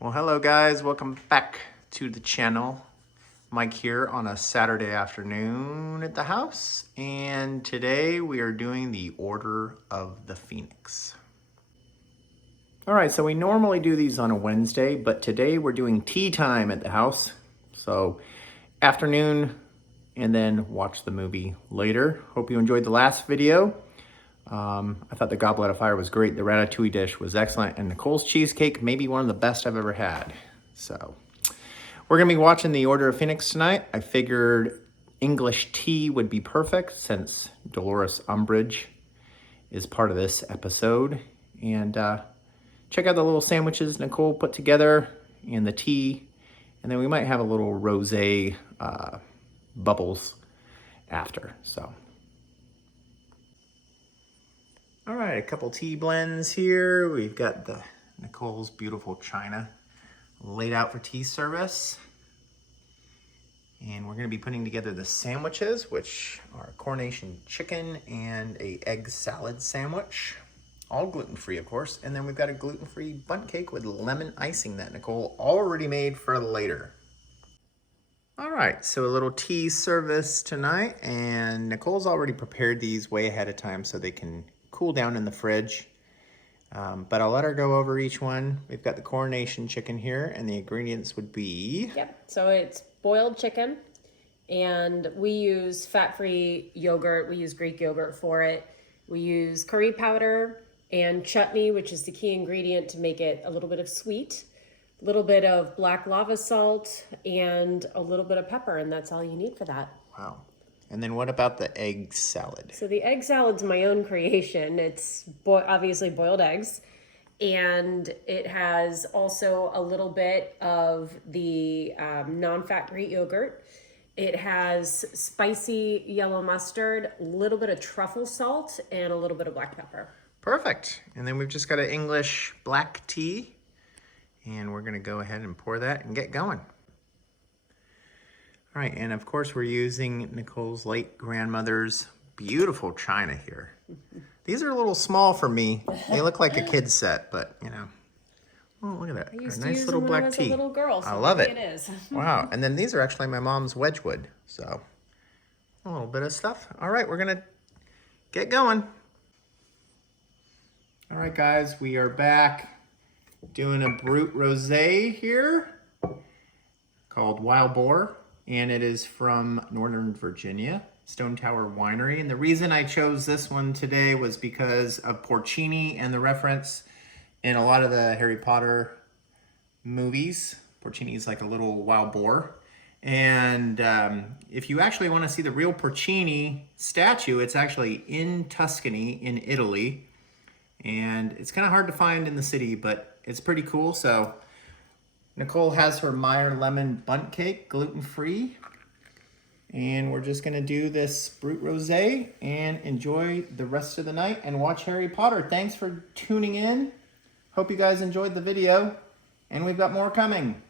Well, hello guys, welcome back to the channel. Mike here on a Saturday afternoon at the house, and today we are doing the Order of the Phoenix. All right, so we normally do these on a Wednesday, but today we're doing tea time at the house. So afternoon, and then watch the movie later. Hope you enjoyed the last video. I thought the Goblet of Fire was great. The ratatouille dish was excellent. And Nicole's cheesecake, maybe one of the best I've ever had. So we're gonna be watching the Order of Phoenix tonight. I figured English tea would be perfect since Dolores Umbridge is part of this episode. And check out the little sandwiches Nicole put together and the tea. And then we might have a little rosé bubbles after, so. All right, a couple tea blends here. We've got the Nicole's beautiful china laid out for tea service. And we're gonna be putting together the sandwiches, which are coronation chicken and a egg salad sandwich. All gluten-free, of course. And then we've got a gluten-free bundt cake with lemon icing that Nicole already made for later. All right, so a little tea service tonight. And Nicole's already prepared these way ahead of time so they can cool down in the fridge, but I'll let her go over each one. We've got the coronation chicken here, and the ingredients would be... Yep, so it's boiled chicken, and we use fat-free yogurt. We use Greek yogurt for it. We use curry powder and chutney, which is the key ingredient to make it a little bit of sweet, a little bit of black lava salt, and a little bit of pepper, and that's all you need for that. Wow. And then what about the egg salad? So the egg salad's my own creation. It's obviously boiled eggs, and it has also a little bit of the non-fat Greek yogurt. It has spicy yellow mustard, a little bit of truffle salt, and a little bit of black pepper. Perfect. And then we've just got an English black tea, and we're gonna go ahead and pour that and get going. All right, and of course we're using Nicole's late grandmother's beautiful china here. These are a little small for me. They look like a kid's set, but you know. Oh, look at that. I used A to nice use little them when I black was tea. a little girl, so I love it. It is. Wow, and then these are actually my mom's Wedgwood, so a little bit of stuff. All right, we're gonna get going. All right, guys, we are back doing a Brut Rosé here called Wild Boar. And it is from Northern Virginia, Stone Tower Winery. And the reason I chose this one today was because of porcini and the reference in a lot of the Harry Potter movies. Porcini is like a little wild boar. And if you actually want to see the real porcini statue, it's actually in Tuscany in Italy. And it's kind of hard to find in the city, but it's pretty cool. So Nicole has her Meyer lemon bundt cake, gluten-free. And we're just gonna do this Brut Rosé and enjoy the rest of the night and watch Harry Potter. Thanks for tuning in. Hope you guys enjoyed the video, and we've got more coming.